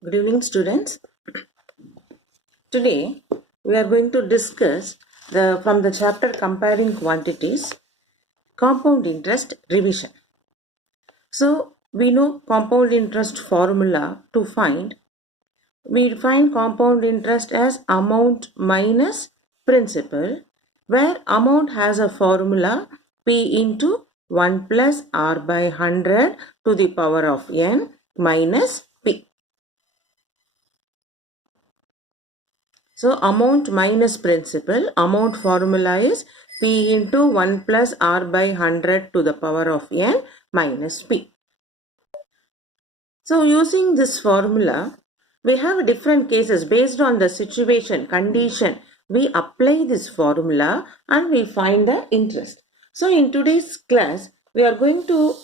Good evening, students. Today we are going to discuss from the chapter Comparing Quantities, Compound Interest Revision. So we know compound interest formula to find. We define compound interest as amount minus principal, where amount has a formula P into 1 plus R by 100 to the power of n minus P. So amount minus principal, amount formula is P into 1 plus R by 100 to the power of n minus P. So using this formula, we have different cases based on the situation, condition. We apply this formula and we find the interest. So in today's class, we are going to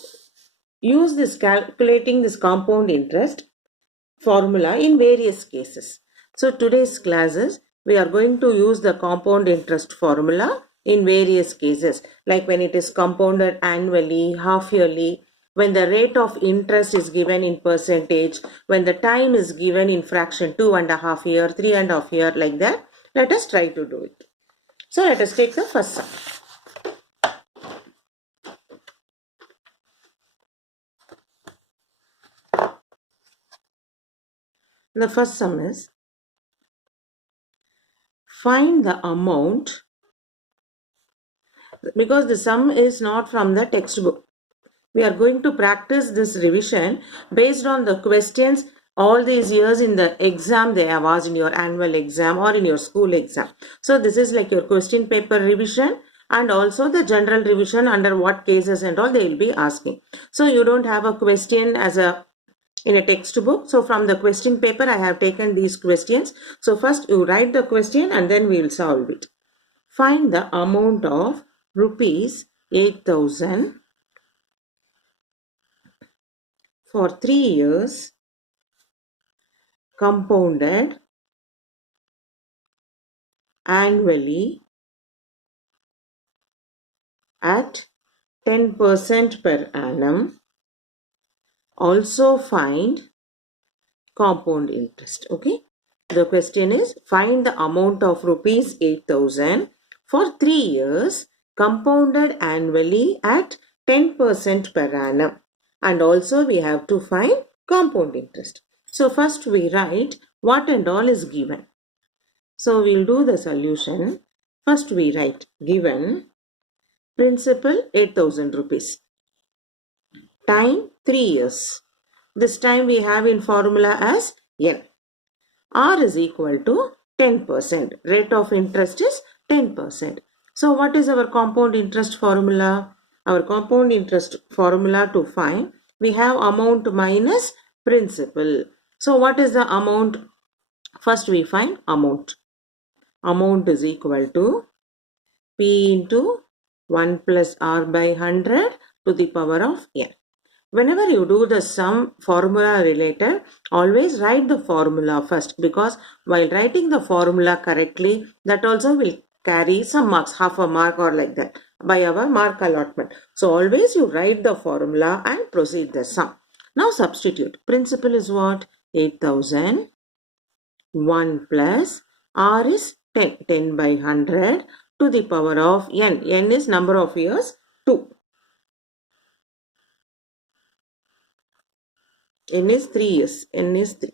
use this calculating this compound interest formula in various cases. So today's classes, we are going to use the compound interest formula in various cases, like when it is compounded annually, half yearly, when the rate of interest is given in percentage, when the time is given in fraction 2.5 year, 3.5 year, like that. Let us try to do it. So let us take the first sum. The first sum is find the amount, because the sum is not from the textbook. We are going to practice this revision based on the questions all these years in the exam they have asked in your annual exam or in your school exam. So this is like your question paper revision and also the general revision under what cases and all they will be asking. So you don't have a question in a textbook. So from the question paper I have taken these questions. So first you write the question and then we will solve it. Find the amount of rupees 8,000 for 3 years compounded annually at 10% per annum. Also find compound interest. Okay. The question is find the amount of rupees 8,000 for 3 years compounded annually at 10% per annum. And also we have to find compound interest. So first we write what and all is given. So we'll do the solution. First we write given principal 8,000 rupees. Time 3 years. This time we have in formula as N. R is equal to 10%. Rate of interest is 10%. So what is our compound interest formula? Our compound interest formula to find, we have amount minus principal. So what is the amount? First we find amount. Amount is equal to P into 1 plus R by 100 to the power of N. Whenever you do the sum formula related, always write the formula first, because while writing the formula correctly, that also will carry some marks, half a mark or like that by our mark allotment. So always you write the formula and proceed the sum. Now substitute. Principal is what? 8,000. 1 plus R is 10. 10 by 100 to the power of N. N is number of years 2. N is 3 years. N is 3.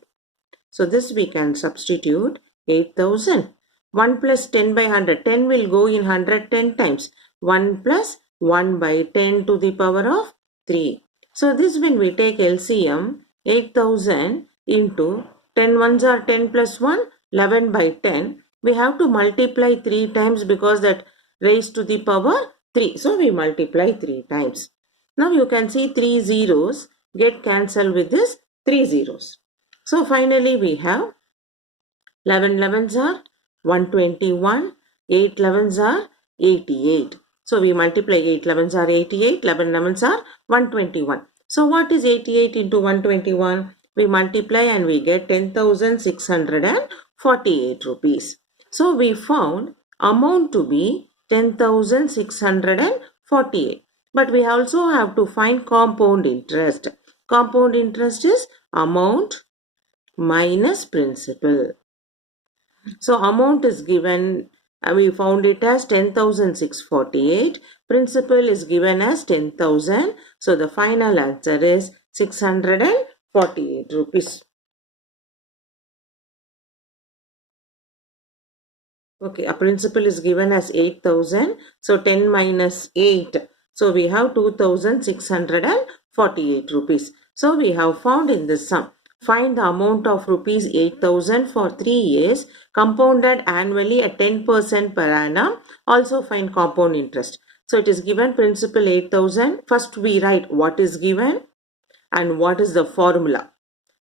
So this we can substitute 8,000. 1 plus 10 by 100. 10 will go in 100 10 times. 1 plus 1 by 10 to the power of 3. So this when we take LCM, 8,000 into 10 ones are 10 plus 1, 11 by 10. We have to multiply 3 times because that raised to the power 3. So we multiply 3 times. Now you can see 3 zeros get cancelled with this 3 zeros. So finally we have 11 11s are 121, 8 11s are 88. So we multiply 8 11s are 88, 11 11s are 121. So what is 88 into 121? We multiply and we get 10,648 rupees. So we found amount to be 10,648. But we also have to find compound interest. Compound interest is amount minus principal. So amount is given, we found it as 10,648. Principal is given as 10,000. So the final answer is 648 rupees. Okay, a principal is given as 8,000. So 10 minus 8. So we have 2,648 rupees. So we have found in this sum. Find the amount of rupees 8,000 for 3 years compounded annually at 10% per annum. Also find compound interest. So it is given principal 8,000. First we write what is given and what is the formula.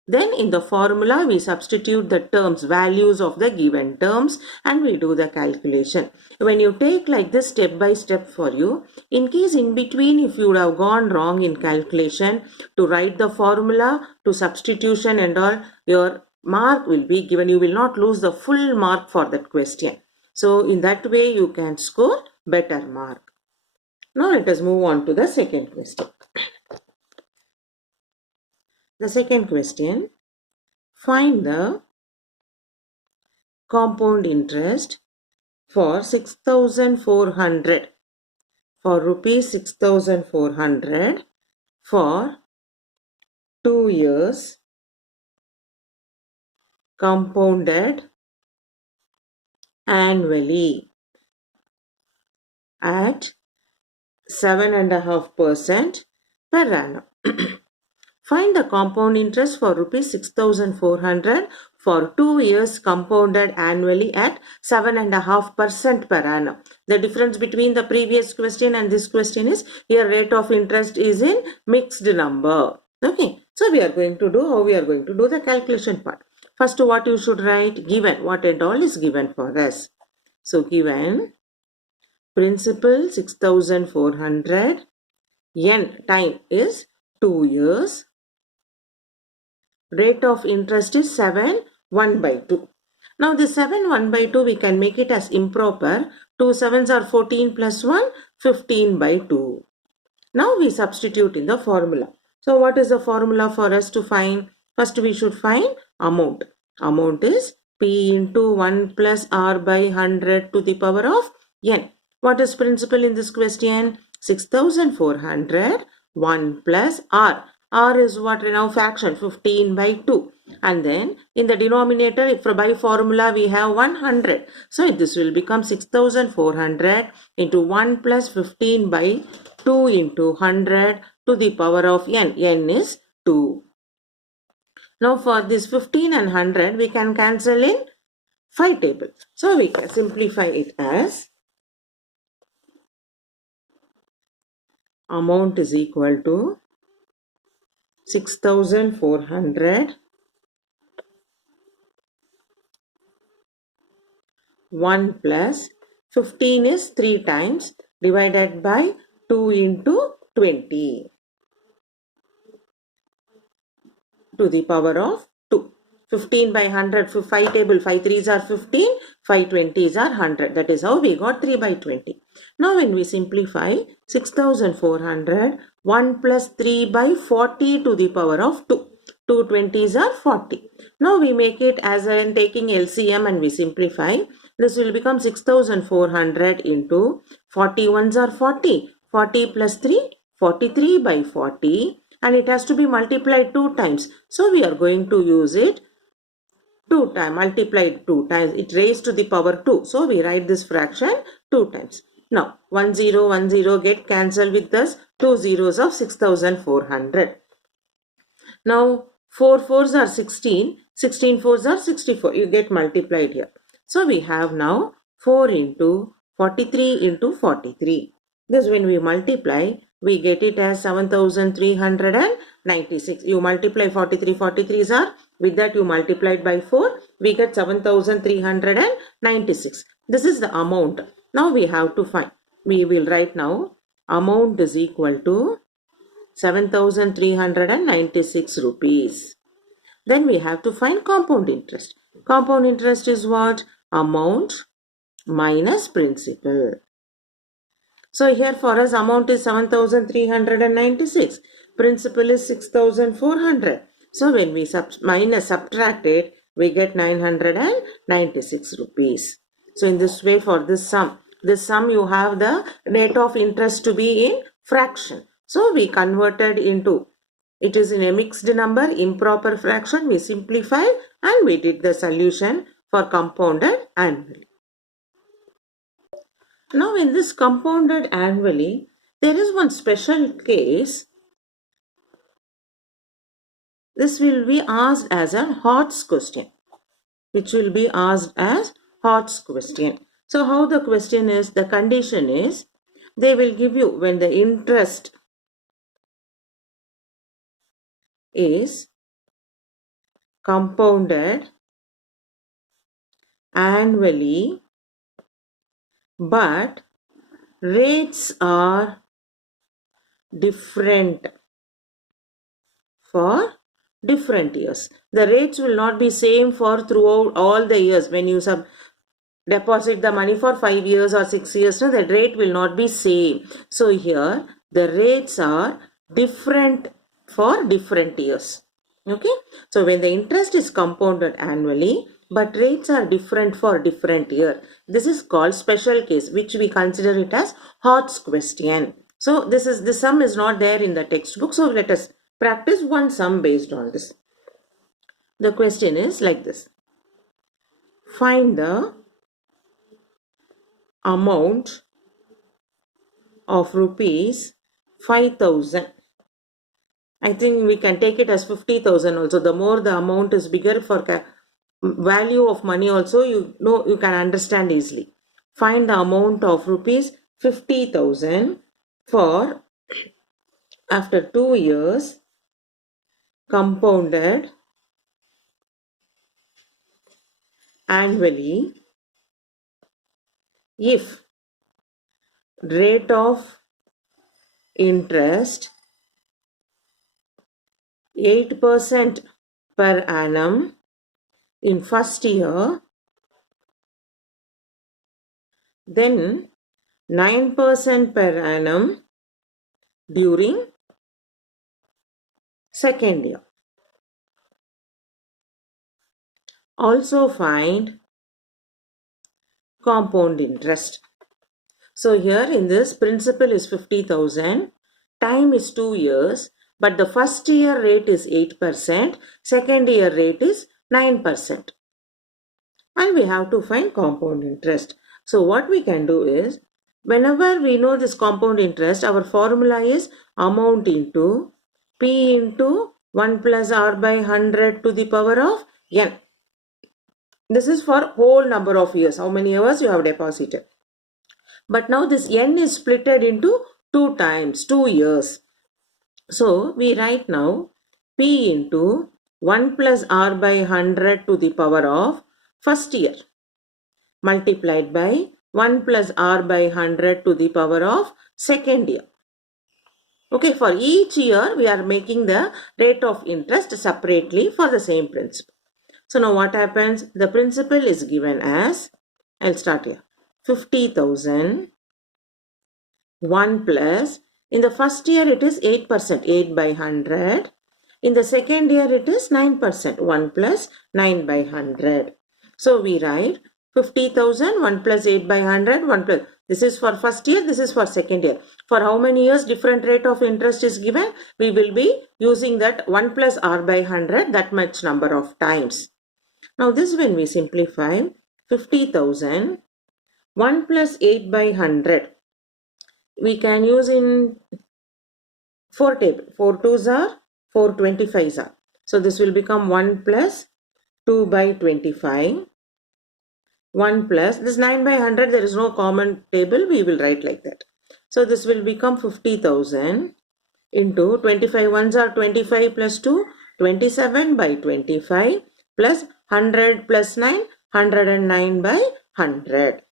Then in the formula, we substitute the terms, values of the given terms, and we do the calculation. When you take like this step by step for you, in case in between if you would have gone wrong in calculation to write the formula to substitution and all, your mark will be given. You will not lose the full mark for that question. So in that way you can score better mark. Now let us move on to the second question. The second question, find the compound interest for 6,400, for rupees 6,400 for 2 years compounded annually at 7.5% per annum. Find the compound interest for rupees 6,400 for 2 years compounded annually at 7.5% per annum. The difference between the previous question and this question is here rate of interest is in mixed number. Okay, so we are going to do how we are going to do the calculation part. First, what you should write? Given. What and all is given for us. So given principal 6,400, n time is 2 years. Rate of interest is 7 1 by 2. Now this 7 1 by 2 we can make it as improper. 2 sevens are 14 plus 1 15 by 2. Now we substitute in the formula. So what is the formula for us to find? First we should find amount. Amount is P into 1 plus R by 100 to the power of n. What is principal in this question? 6,400 1 plus R. R is what now fraction 15 by 2, and then in the denominator if by formula we have 100, so this will become 6,400 into 1 plus 15 by 2 into 100 to the power of n. N is 2. Now for this 15 and 100 we can cancel in 5 table, so we can simplify it as amount is equal to 6,400 1 plus 15 is 3 times divided by 2 into 20 to the power of 2. 15 by 100, 5 table, 5 3s are 15, 5 20s are 100. That is how we got 3 by 20. Now when we simplify 6,400, 1 plus 3 by 40 to the power of 2. 2 20s are 40. Now we make it as in taking LCM and we simplify. This will become 6,400 into 41s are 40. 40 plus 3, 43 by 40. And it has to be multiplied 2 times. So we are going to use it 2 times, multiplied 2 times. It raised to the power 2. So we write this fraction 2 times. Now 1 0 1 0 get cancelled with this 2 zeros of 6,400. Now 4 4s are 16, 16 4s are 64. You get multiplied here. So we have now 4 into 43 into 43. This when we multiply, we get it as 7,396. You multiply 43, 43s are, with that you multiplied by 4, we get 7,396. This is the amount. Now we have to find. We will write now amount is equal to 7,396 rupees. Then we have to find compound interest. Compound interest is what? Amount minus principal. So here for us amount is 7,396. Principal is 6,400. So when we subtract it, we get 996 rupees. So in this way, for this sum you have the rate of interest to be in fraction. So we converted into, it is in a mixed number, improper fraction. We simplified and we did the solution for compounded annually. Now in this compounded annually, there is one special case. This will be asked as a HOTS question, which will be asked as HOTS question. So how the question is, the condition is, they will give you when the interest is compounded annually, but rates are different for different years. The rates will not be same for throughout all the years. When you deposit the money for 5 years or 6 years, no, the rate will not be same. So here the rates are different for different years. Okay, so when the interest is compounded annually but rates are different for different year, this is called special case, which we consider it as HOTS question. So this sum is not there in the textbook, so let us practice one sum based on this. The question is like this: find the amount of rupees 5,000. I think we can take it as 50,000 also. The more the amount is bigger, for value of money also, you can understand easily. Find the amount of rupees 50,000 for after 2 years compounded annually if rate of interest 8% per annum in first year, then 9% per annum during second year. Also find compound interest. So here in this, principal is 50,000, time is 2 years, but the first year rate is 8%, second year rate is 9%. And we have to find compound interest. So what we can do is, whenever we know this compound interest, our formula is amount into P into 1 plus R by 100 to the power of N. This is for whole number of years, how many years you have deposited. But now this N is splitted into 2 times, 2 years. So we write now P into 1 plus R by 100 to the power of first year multiplied by 1 plus R by 100 to the power of second year. Okay, for each year we are making the rate of interest separately for the same principal. So now what happens? The principal is given as, I'll start here, 50,000, 1 plus, in the first year it is 8%, 8 by 100. In the second year it is 9%, 1 plus 9 by 100. So we write 50,000, 1 plus 8 by 100, 1 plus. This is for first year, this is for second year. For how many years different rate of interest is given? We will be using that 1 plus R by 100, that much number of times. Now this, when we simplify, 50,000, 1 plus 8 by 100, we can use in 4 table. 4 2s are, 4 25s are. So this will become 1 plus 2 by 25. 1 plus, this 9 by 100, there is no common table, we will write like that. So this will become 50,000 into 25 ones are 25 plus 2, 27 by 25 plus 100 plus 9, 109 by 100.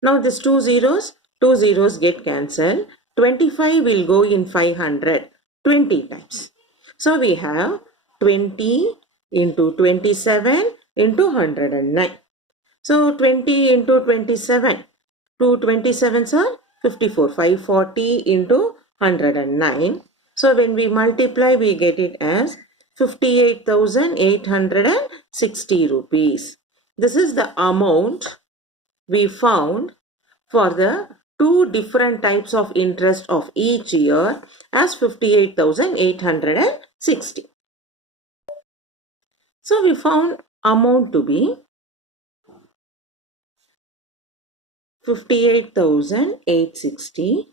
Now this 2 zeros get cancelled. 25 will go in 500 20 times. So we have 20 into 27 into 109. So 20 into 27, 2 27s are 54, 540 into 109. So when we multiply, we get it as 58,860 rupees. This is the amount we found for the two different types of interest of each year as 58,860. So we found amount to be 58,860.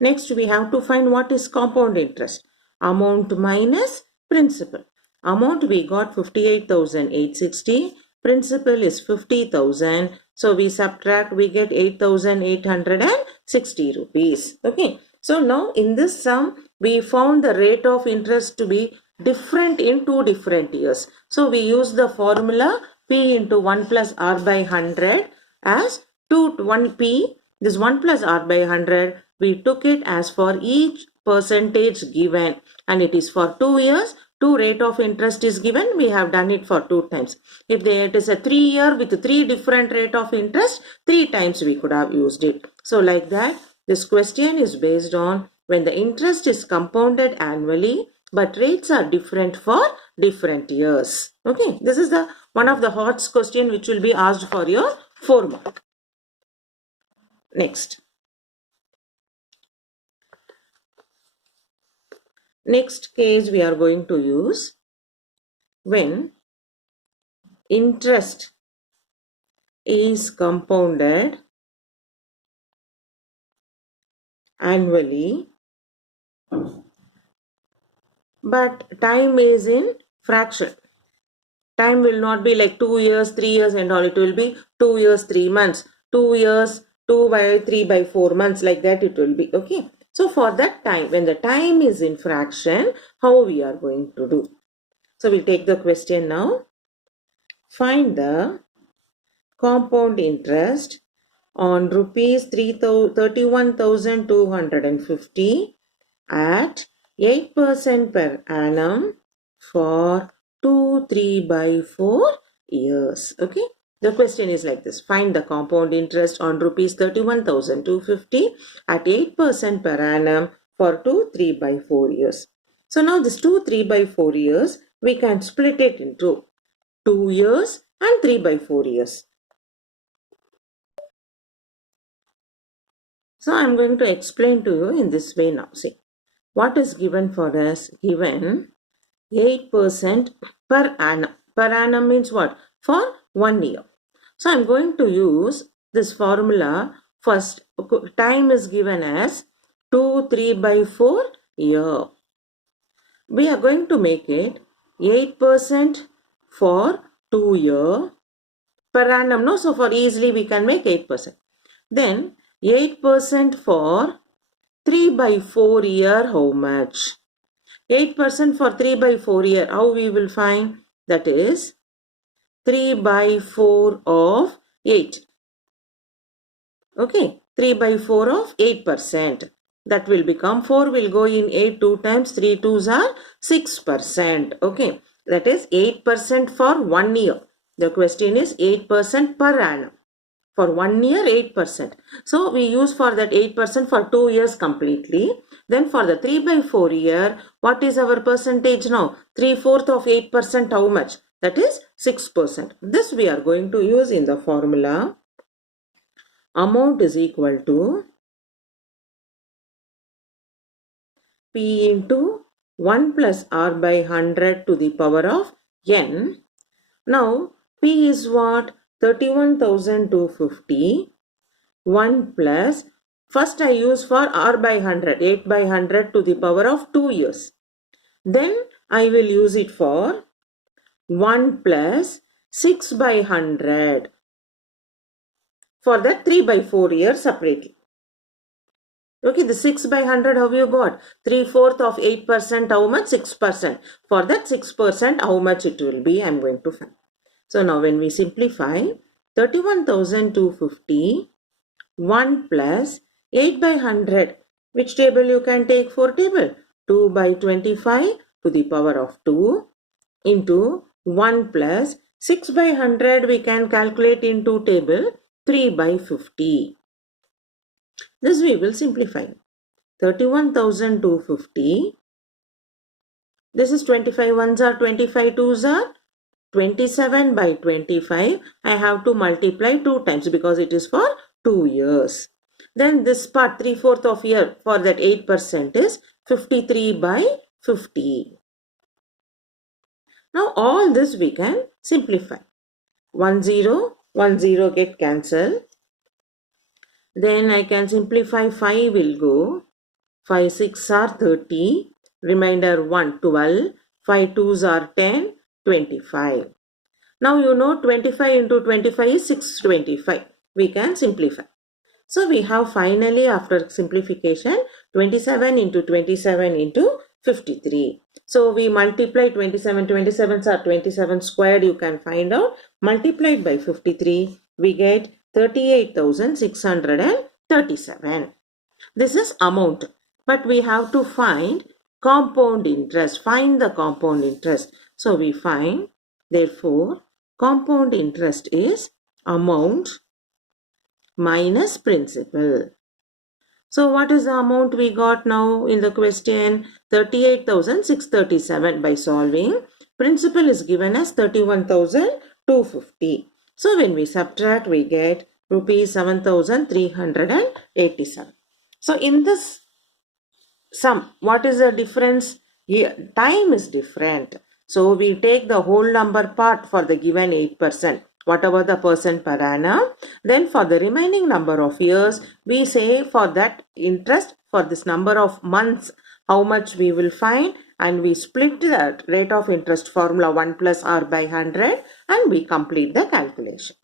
Next we have to find what is compound interest. Amount minus principal. Amount we got 58,860. Principal is 50,000. So we subtract, we get 8,860 rupees. Okay. So now in this sum, we found the rate of interest to be different in two different years. So we use the formula P into 1 plus R by 100 as 1P. This 1 plus R by 100, we took it as for each percentage given, and it is for 2 years. 2 rate of interest is given, we have done it for 2 times. If it is a 3 year with 3 different rate of interest, 3 times we could have used it. So like that, this question is based on when the interest is compounded annually, but rates are different for different years. Okay, this is the one of the hot question which will be asked for your 4 mark. Next case we are going to use when interest is compounded annually but time is in fraction. Time will not be like 2 years, 3 years and all. It will be 2 years, 3 months, 2 years, 2 by 3 by 4 months, like that it will be. Okay. So for that time, when the time is in fraction, how we are going to do? So we'll take the question now. Find the compound interest on rupees 31,250 at 8% per annum for 2, 3 by 4 years. Okay. The question is like this. Find the compound interest on rupees 31,250 at 8% per annum for 2, 3 by 4 years. So now this 2, 3 by 4 years, we can split it into 2 years and 3 by 4 years. So I am going to explain to you in this way now. See, what is given for us? Given 8% per annum. Per annum means what? For 1 year. So I am going to use this formula. First, time is given as 2, 3 by 4 year. We are going to make it 8% for 2 year per annum. No, so for easily we can make 8%. Then 8% for 3 by 4 year, how much? 8% for 3 by 4 year, how we will find? That is 3 by 4 of 8. Okay, 3 by 4 of 8%. That will become 4 will go in 8 2 times, 3 2s are 6%. Okay, that is 8% for 1 year. The question is 8% per annum. For 1 year, 8%. So we use for that 8% for 2 years completely. Then for the 3 by 4 year, what is our percentage now? 3/4 of 8%, how much? That is 6%. This we are going to use in the formula. Amount is equal to P into 1 plus R by 100 to the power of N. Now, P is what? 31,250. 1 plus, first I use for R by 100, 8 by 100 to the power of 2 years. Then I will use it for 1 plus 6 by 100. For that 3 by 4 years separately. Okay, the 6 by 100 how you got? 3/4 of 8%, how much? 6%. For that 6%, how much it will be? I am going to find. So now when we simplify, 31,250, 1 plus 8 by 100. Which table you can take for table? 2 by 25 to the power of 2 into 1 plus 6 by 100 we can calculate into table 3 by 50. This we will simplify. 31,250 This is 25 ones are 25 twos are 27 by 25. I have to multiply 2 times because it is for 2 years. Then this part 3/4 of year for that 8% is 53 by 50. Now all this we can simplify. 1 0, 1 0 get cancelled. Then I can simplify 5 will go. 5 6 are 30. Remainder 1 12. 5 2s are 10. 25. Now you know 25 into 25 is 625. We can simplify. So we have finally after simplification 27 into 27 into 53. So we multiply 27. 27s are 27 squared, you can find out. Multiplied by 53, we get 38,637. This is amount. But we have to find compound interest. Find the compound interest. So we find, therefore, compound interest is amount minus principal. So what is the amount we got now in the question? 38,637 by solving. Principal is given as 31,250. So when we subtract, we get rupees 7,387. So in this sum, what is the difference? Here, time is different. So we take the whole number part for the given 8%. Whatever the percent per annum, then for the remaining number of years, we say for that interest, for this number of months, how much we will find, and we split that rate of interest formula 1 plus r by 100 and we complete the calculation.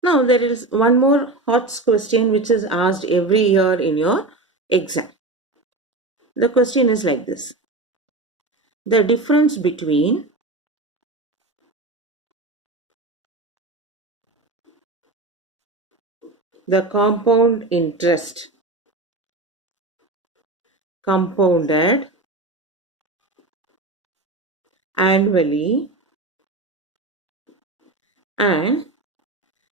Now there is one more hot question which is asked every year in your exam. The question is like this. The difference between the compound interest compounded annually and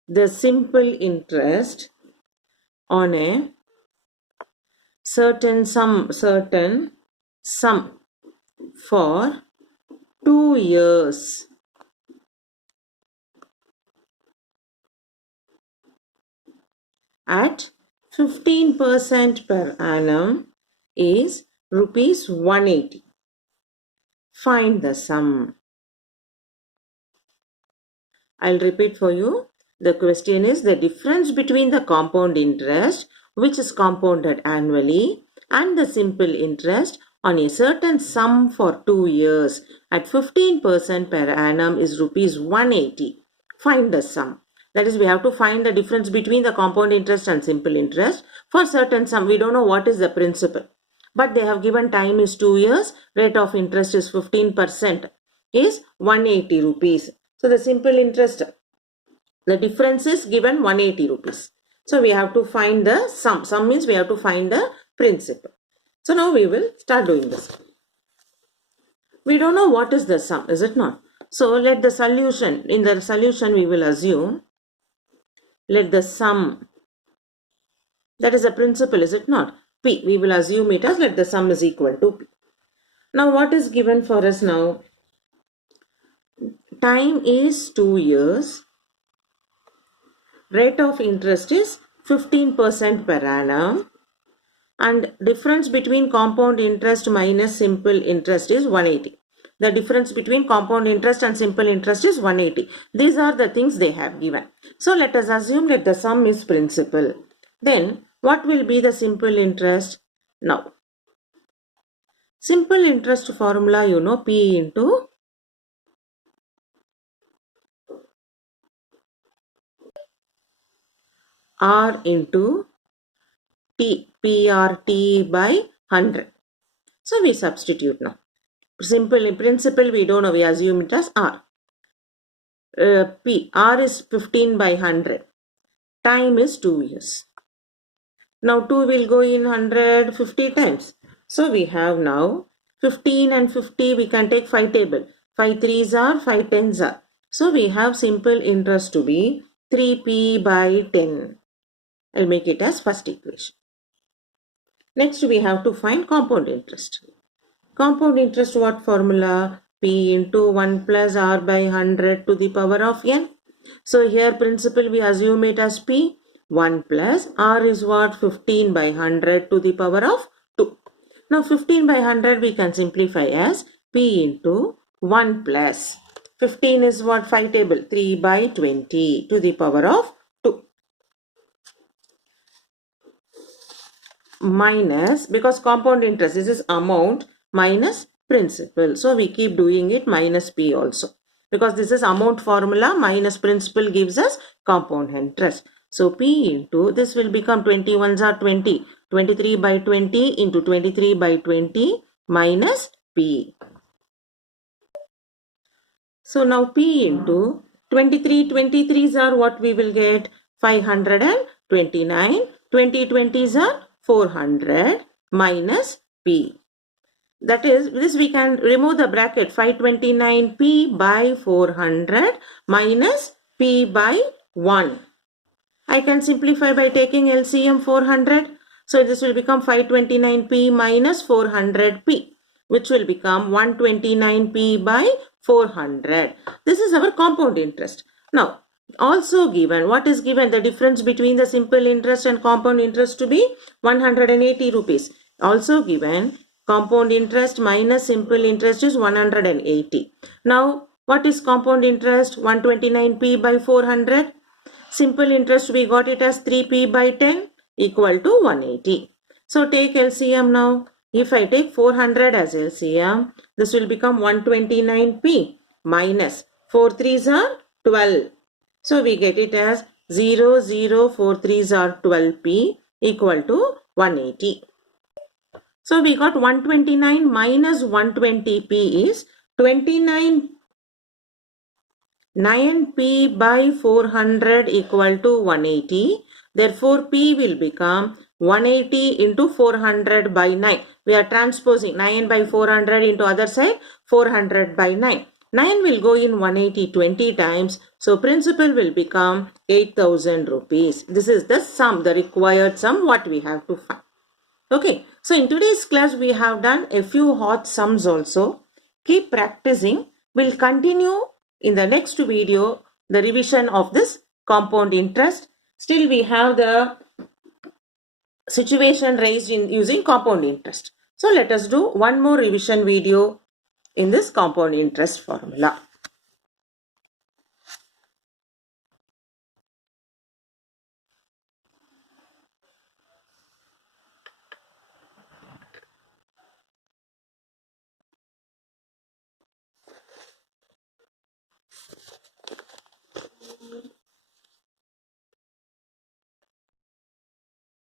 the simple interest on a certain sum for 2 years at 15% per annum is rupees 180. Find the sum. I'll repeat for you. The question is the difference between the compound interest, which is compounded annually, and the simple interest on a certain sum for 2 years at 15% per annum is rupees 180. Find the sum. That is, we have to find the difference between the compound interest and simple interest for certain sum. We don't know what is the principal, but they have given time is 2 years, rate of interest is 15%, is 180 rupees. So the simple interest, the difference is given 180 rupees. So we have to find the sum. Sum means we have to find the principal. So now we will start doing this. We don't know what is the sum, is it not? So let the solution, in the solution we will assume, let the sum, that is a principal, is it not? P, we will assume it as let the sum is equal to P. Now what is given for us now? Time is 2 years. Rate of interest is 15% per annum. And difference between compound interest minus simple interest is 180. The difference between compound interest and simple interest is 180. These are the things they have given. So let us assume that the sum is principal. Then what will be the simple interest? Now, simple interest formula, you know, P into R into T, PRT by 100. So we substitute now. Simple principal we don't know, we assume it as R. P, R is 15 by 100. Time is 2 years. Now 2 will go in 100 50 times. So we have now 15 and 50, we can take 5 table. 5 3s are, 5 10s are. So we have simple interest to be 3P by 10. I'll make it as first equation. Next we have to find compound interest. Compound interest, what formula? P into 1 plus R by 100 to the power of n. So here principal we assume it as P. 1 plus R is what? 15 by 100 to the power of 2. Now 15 by 100 we can simplify as P into 1 plus 15 is what? 5 table, 3 by 20 to the power of 2. Minus, because compound interest, this is amount minus principal. So we keep doing it minus P also. Because this is amount formula minus principal gives us compound interest. So P into, this will become 21s are 20. 23 by 20 into 23 by 20 minus P. So now P into 23, 23s are what we will get? 529. 20 20s are 400 minus P. That is, this we can remove the bracket 529P by 400 minus P by 1. I can simplify by taking LCM 400. So this will become 529P minus 400P, which will become 129P by 400. This is our compound interest. Now, also given, what is given? The difference between the simple interest and compound interest to be 180 rupees. Also given, compound interest minus simple interest is 180. Now, what is compound interest? 129P by 400. Simple interest, we got it as 3P by 10 equal to 180. So take LCM now. If I take 400 as LCM, this will become 129P minus 4 3s are 12. So we get it as 0, 0, 4 3s are 12P equal to 180. So we got 129 minus 120P is 29. 9P by 400 equal to 180. Therefore, P will become 180 into 400 by 9. We are transposing 9 by 400 into other side, 400 by 9. 9 will go in 180 20 times. So, principal will become 8,000 rupees. This is the sum, the required sum what we have to find. Okay, so in today's class we have done a few hot sums also. Keep practicing. We'll continue in the next video the revision of this compound interest. Still we have the situation raised in using compound interest. So let us do one more revision video in this compound interest formula.